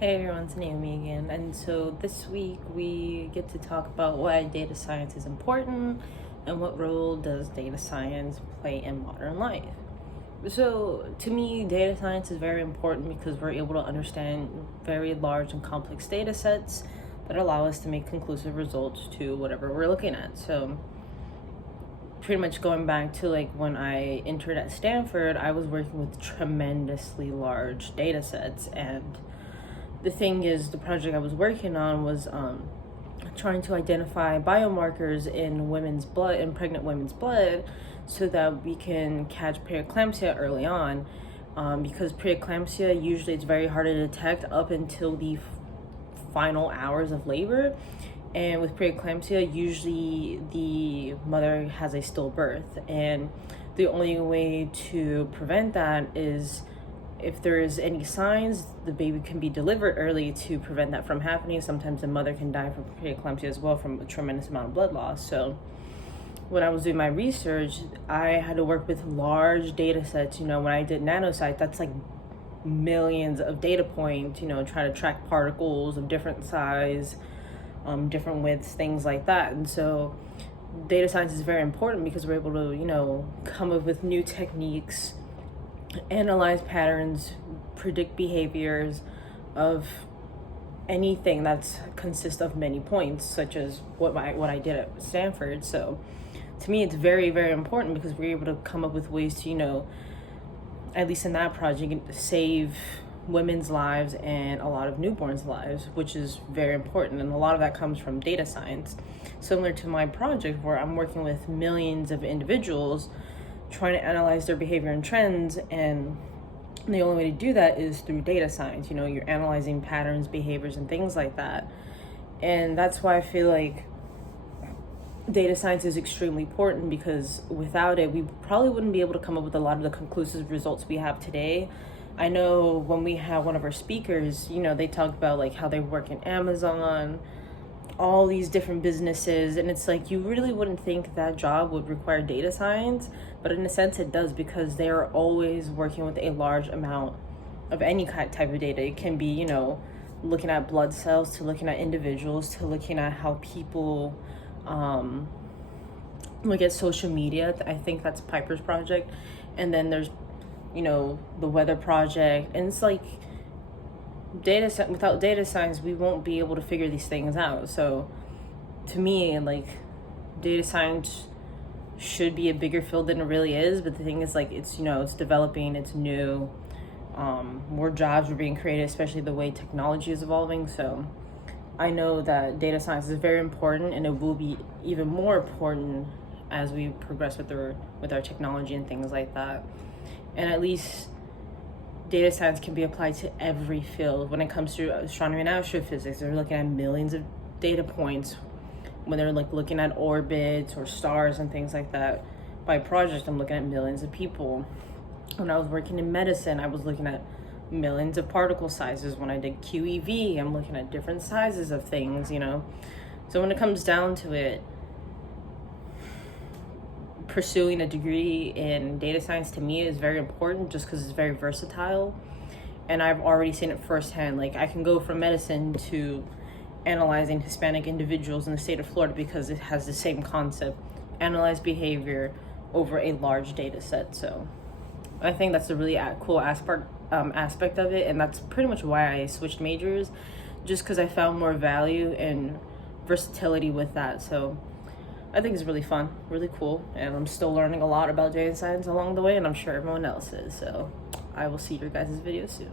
Hey everyone, it's Naomi again. And so this week we get to talk about why data science is important and what role does data science play in modern life. So to me, data science is very important because we're able to understand very large and complex data sets that allow us to make conclusive results to whatever we're looking at. So pretty much going back to like when I entered at Stanford, I was working with tremendously large data sets, and the thing is, the project I was working on was trying to identify biomarkers in women's blood, in pregnant women's blood, so that we can catch preeclampsia early on. Because preeclampsia, usually it's very hard to detect up until the final hours of labor. And with preeclampsia, usually the mother has a stillbirth. And the only way to prevent that is if there is any signs, the baby can be delivered early to prevent that from happening. Sometimes the mother can die from preeclampsia as well from a tremendous amount of blood loss. So when I was doing my research, I had to work with large data sets. When I did nanosite, that's like millions of data points, trying to track particles of different size, different widths, things like that. And so data science is very important because we're able to, come up with new techniques, analyze patterns, predict behaviors of anything that's consists of many points, such as what I did at Stanford. So to me, it's very, very important because we're able to come up with ways to, at least in that project, save women's lives and a lot of newborns' lives, which is very important. And a lot of that comes from data science. Similar to my project where I'm working with millions of individuals, trying to analyze their behavior and trends, and the only way to do that is through data science. You're analyzing patterns, behaviors, and things like that. And that's why I feel like data science is extremely important, because without it, we probably wouldn't be able to come up with a lot of the conclusive results we have today. I know when we have one of our speakers, they talk about like how they work in Amazon, all these different businesses, and it's like you really wouldn't think that job would require data science, but in a sense it does, because they are always working with a large amount of any type of data. It can be looking at blood cells, to looking at individuals, to looking at how people look at social media. I think that's Piper's project. And then there's the weather project, and it's like without data science, we won't be able to figure these things out. So to me, like, data science should be a bigger field than it really is, but the thing is, like, it's it's developing, it's new, more jobs are being created, especially the way technology is evolving. So I know that data science is very important, and it will be even more important as we progress with our technology and things like that. And at least data science can be applied to every field. When it comes to astronomy and astrophysics, they're looking at millions of data points when they're like looking at orbits or stars and things like that. By project, I'm looking at millions of people. When I was working in medicine, I was looking at millions of particle sizes. When I did QEV, I'm looking at different sizes of things, So when it comes down to it, pursuing a degree in data science to me is very important, just because it's very versatile, and I've already seen it firsthand. Like, I can go from medicine to analyzing Hispanic individuals in the state of Florida, because it has the same concept: analyze behavior over a large data set. So I think that's a really cool aspect of it, and that's pretty much why I switched majors, just because I found more value and versatility with that. So I think it's really fun, really cool, and I'm still learning a lot about data science along the way, and I'm sure everyone else is. So I will see your guys' videos soon.